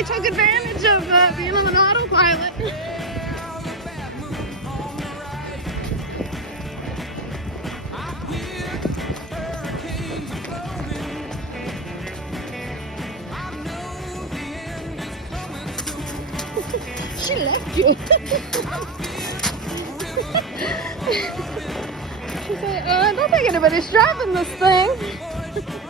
I took advantage of being on an autopilot. She left you. She's like, I don't think anybody's driving this thing.